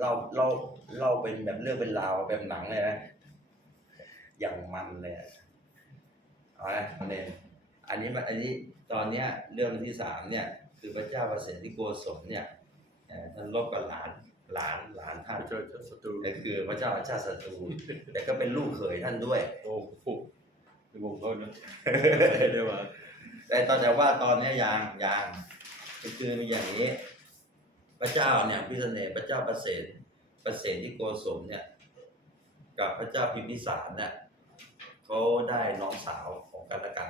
เราเราเราเป็นแบบเรื่องเป็นราวแบบหนังเลยนะอย่างมันเลยอะเอาละประเด็นอันนี้มันอันนี้ตอนเนี้ยเรื่องที่สามเนี่ย คือพระเจ้าประเสริฐที่โกศลเนี่ยเอ่อท่านลบกับหลานหลานหลานท่านไม่ใช่ศัตรูก็คือพระเจ้าอาชาติศัตรูแต่ก็เป็นลูกเขยท่านด้วย โอ้ฟุกในวงเขานะเรียกว่าแต่ตอนแต่ว่าตอนเนี้ยยังยังก็คืออย่างนี้ พระเจ้าเนี่ยพิเศษพระเจ้าประเสริฐประเสริฐที่โกศลเนี่ย กับพระเจ้าพิมพิสารเนี่ยเขาได้น้องสาวของกันและกัน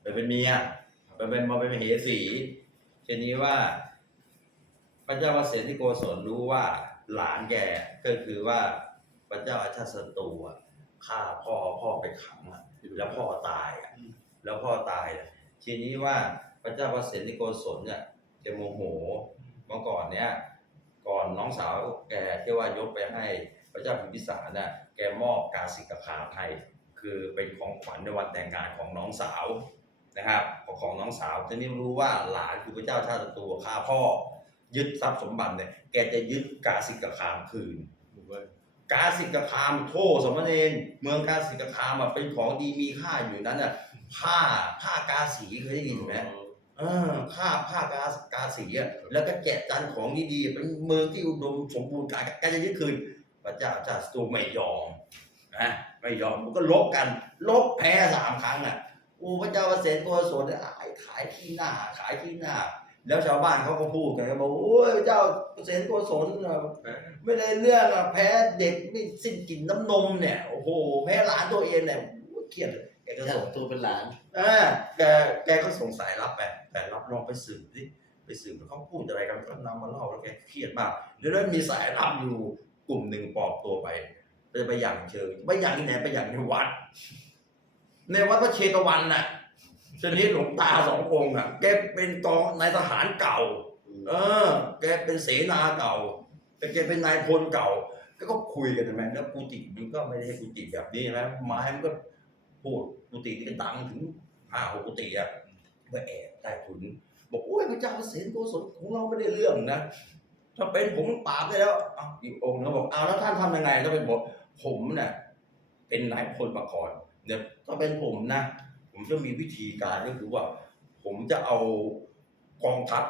ไปเป็นเมียไปเป็นมาเป็นเหสีทีนี้ว่า พระเจ้าประเสริฐที่โกศลรู้ว่าหลานแกก็คือว่าพระเจ้าอาชาศัตรูฆ่าพ่อพ่อไปขังแล้วพ่อตายแล้วพ่อตายเนี่ยทีนี้ว่าพระเจ้าประสิทธิโกศลเนี่ยแกโมโห เมื่อก่อนเนี่ยก่อนน้องสาวแกที่ว่ายกไปให้พระเจ้าพิมพิสารน่ะแกมอบกาสิกขาให้คือเป็นของขวัญในวันแต่งงานของน้องสาวนะครับของของน้องสาวทีนี้รู้ว่าหลานคือพระเจ้าชาติศัตรูฆ่าพ่อ ยึดทรัพย์สมบัติเนี่ยแกจะยึดกาสิกขาคืนบอกว่ากาสิกคามโทสมณเณรเมืองกาสิกคามอะเป็นของดีมีค่าอยู่นั้นน่ะผ้าผ้ากาสีเคยได้ยินไหม เออผ้าผ้ากากาสีอะแล้วก็แจกจันของดีๆเป็นเมืองที่อุดมสมบูรณ์การการจะยึดคืนพระเจ้าจ้าสตูไม่ยอมนะไม่ยอมมันก็ลบกัน ลบแพ้สามครั้งอะโอ้พระเจ้าเกษตรโกศลขายขายขี้หน้า ขายขี้หน้า แล้วชาวบ้านเขาก็พูดกันบอกโอ้ยพระเจ้าเกษตรโกศลไม่ได้เรื่องอะแพ้เด็กไม่สิ้นกลิ่นน้ำนมเนี่ยโอ้โหแพ้หลานตัวเองเนี่ยเครียดเลย กก็ส่งตัวเป็นหลาน อ่าแกแกก็ส่งสายรับไปแต่รับลองไปสืบดิไปสืบแล้วเขาพูดอะไรกันก็นำมาเล่าแล้วแกเครียดมากเดี๋ยวมีสายรับอยู่กลุ่มหนึ่งปลอบตัวไปไปไปอย่างเชิงไปอย่างที่ไหนไปอย่างในวัด ในวัดพระเชตวันน่ะชนิดหลวงตาสององค์อะ แกเป็นกองนายทหารเก่า เออ แกเป็นเสนาเก่า แต่แกเป็นนายพลเก่า ก็ก็คุยกันใช่ไหมแล้วกุฏิมันก็ไม่ได้ให้กุฏิแบบนี้นะไม้มันก็ พูดกุฏิที่ดังถึงห้าหกกุฏิอะก็แอบใต้ถุนบอกโอ้ยพระเจ้าเสนโกศลของเราไม่ได้เรื่องนะถ้าเป็นผมปราบได้แล้วอ้าวอีกองค์นึงบอกอ้าวแล้วท่านทำยังไงถ้าเป็นผมผมเนี่ยเป็นนายพลมาก่อนเนี่ยถ้าเป็นผมนะ ผมจะมีวิธีการก็คือว่า ผมจะเอากองทัพ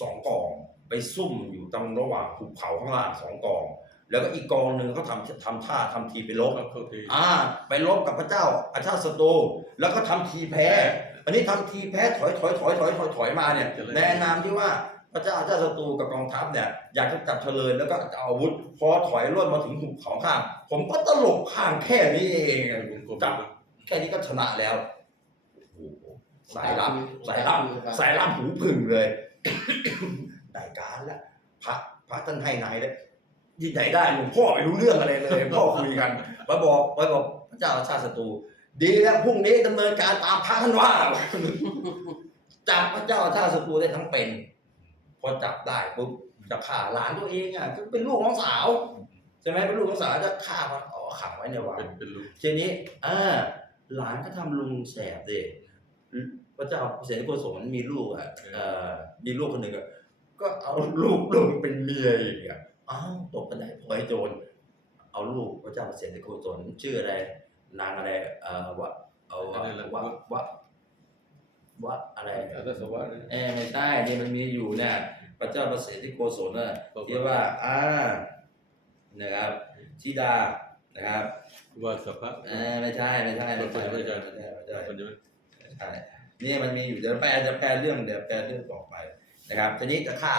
สองกอง ไปซุ่มอยู่ตรงระหว่างภูเขาข้างล่างสองกอง แล้วก็อีกกองหนึ่งก็ทำทำท่าทำทีไปลบเข้าเข้าทีอ่า ไปลบกับพระเจ้าอาชาติศัตรูแล้วก็ทำทีแพ้ อันนี้ทำทีแพ้ถอยถอยถอยถอยถอยถอยมาเนี่ยในนามที่ว่าพระเจ้าอาชาติศัตรูกับกองทัพเนี่ยอยากจะจับเฉลยแล้วก็จะเอาอาวุธ พอถอยร่นมาถึงหุบเขาข้าง ผมก็ตลบข้างแค่นี้เองอะวงกลมจับแค่นี้ก็ชนะแล้วโอ้โหสายลับสายลับสายลับหูผึ่งเลยได้การแล้วพระพระท่านให้นายเลย ยิ่งใหญ่ได้หลวงพ่อไม่รู้เรื่องอะไรเลยพ่อคุยกันมาบอกมาบอกพระเจ้าชาติศัตรูดีแล้วพรุ่งนี้ดำเนินการตามพระท่านว่าจับพระเจ้าชาติศัตรูได้ทั้งเป็น พอจับได้ปุ๊บจะฆ่าหลานตัวเองอะก็เป็นลูกน้องสาวใช่ไหมเป็นลูกน้องสาวจะฆ่ามันอ๋อขังไว้ในวังเป็นเป็นลูกทีนี้อ่าหลานก็ทำลุงแสบดิพระเจ้าเสด็จโกศลมีลูกอะเอ่อมีลูกคนหนึ่งอะก็เอาลูกลงเป็นเมียอีกอะอ้าวตกกันได้พลอยโจร เอาลูกพระเจ้าเสด็จโกศลชื่ออะไร นางอะไรเอ่อวะเอาวะวะวะวะอะไรอาตสวะเนี่ยเออไม่ใช่นี่มันมีอยู่เนี่ยพระเจ้าประเสริฐที่โกศลน่ะบอกที่ว่าอ่านะครับชิดานะครับว่าสัพพะเออไม่ใช่ไม่ใช่ไม่ใช่ไม่ใช่ไม่ใช่ไม่ใช่คนจะไม่ไม่ใช่นี่มันมีอยู่เดี๋ยวแปลจะแปลเรื่องเดี๋ยวแปลเรื่องต่อไปนะครับทีนี้จะฆ่า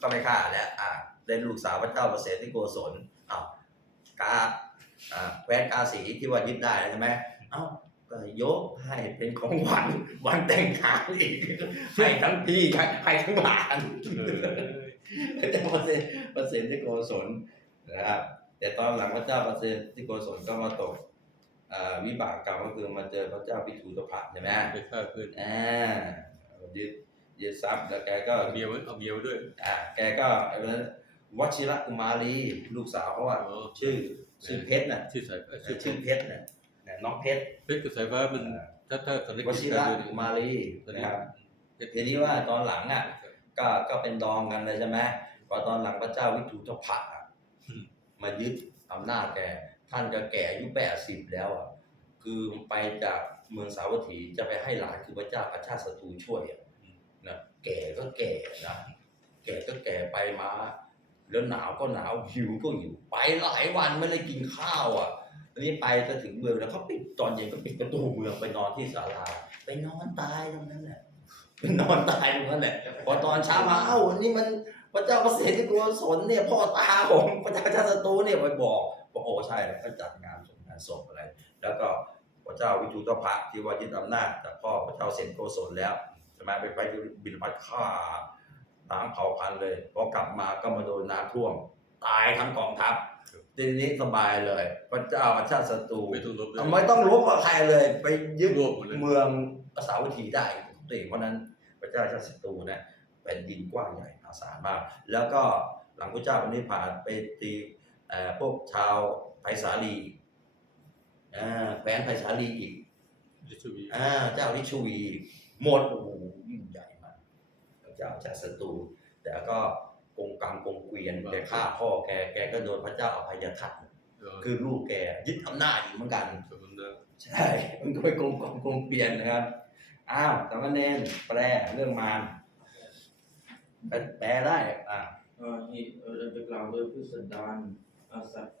ก็ไม่ฆ่าแล้วอ่า ได้ลูกสาวพระเจ้าประเสริฐที่โกศลอ้าวกาอ่าแคว้นกาสีที่ว่ายึดได้ใช่ไหมเอ้าก็ยกให้เป็นของขวัญวันแต่งงานอีกให้ทั้งพี่ให้ให้ทั้งหลานเออพระเจ้าเปอร์เซ็นต์เปอร์เซ็นต์ที่โกศลนะครับแต่ตอนหลังพระเจ้าเปอร์เซ็นต์ที่โกศลก็มาตกเอ่อวิบากกรรมก็คือมาเจอพระเจ้าพิทูตภะใช่ไหมไปฆ่าเพื่อนอ่ายึดยึดทรัพย์แล้วแกก็เอาเมียไว้เอาเมียไว้ด้วยอ่าแกก็ไอ้วันนั้น วชิระกุมารีลูกสาวเขาอะอ๋อ ชื่อชื่อเพชรน่ะที่สายชื่อชื่อเพชรน่ะเนี่ยน้องเพชรเพชรกับสายฟ้ามันถ้าถ้าสันนิษวฐานชิกัระนดูดิกุมารีนะครับทีนี้ว่าตอนหลังอะ ก็ก็เป็นดองกันเลยใช่ไหมพอตอนหลังพระเจ้าวิทูตภะอะมายึดอำนาจแก ท่านก็แก่อายุแปดสิบแล้วอะคือไปจากเมืองสาวัตถีจะไปให้หลานคือพระเจ้าอาชาติศัตรูช่วยอะนะแก่ก็แก่นะแก่ก็แก่ไปมา แล้วหนาวก็หนาวหิวก็หิวไปหลายวันไม่ได้กินข้าวอะทีนี้ไปจะถึงเมืองแล้วเขาปิดตอนเย็นก็ปิดประตูเมืองไปนอนที่ศาลาไปนอนตายตรงนั้นแหละไปนอนตายตรงนั้นแหละพอตอนเช้ามาเอ้าวันนี้มันพระเจ้าเกษตรที่กลัวสนเนี่ยพ่อตาของพระเจ้าชาติศัตรูเนี่ยไปบอกบอกโอ้ใช่แล้วก็จัดงานศพงานศพอะไร แล้วก็พระเจ้าวิจูตภะที่ว่ายึดอำนาจจากพ่อพระเจ้าเซนโกศลแล้วใช่ไหมไปไปบินพัดฆ่า ล้างเผ่าพันธุ์เลยพอกลับมาก็มาโดนน้ำท่วม ตายทั้งกองทัพทีนี้สบายเลย พระเจ้าอาชาติศัตรูไม่ต้องลบเลยไม่ต้องรบกับใครเลย ไปยึดรวบหมดเลยเมืองภาษาวิถีได้ตัวเองเพราะฉะนั้นพระเจ้าอาชาติศัตรูเนี่ยเป็นดินกว้างใหญ่อาสาลมาก แล้วก็หลังพระเจ้าปณิพานไปตีเอ่อพวกชาวไผ่สาลีอ่าแคว้นไผ่สาลีอีกลิชวีอ่าเจ้าลิชวีหมดโอ้โหยิ่งใหญ่ มากพระเจ้าจากศัตรูแต่ก็กงกรรมกงเกวียนแกฆ่าพ่อแกแกก็โดนพระเจ้าอภัยทัตเออคือลูกแกยึดอำนาจอยู่เหมือนกันสมนะใช่มันก็ไปกงกงกงเปลี่ยนนะครับอ้าวสามเณรแปลเรื่องมารแปลแปลได้อ่าเอ่อเหตุเอ่อเราจะกล่าวโดยพิสดารอ่าสัตว์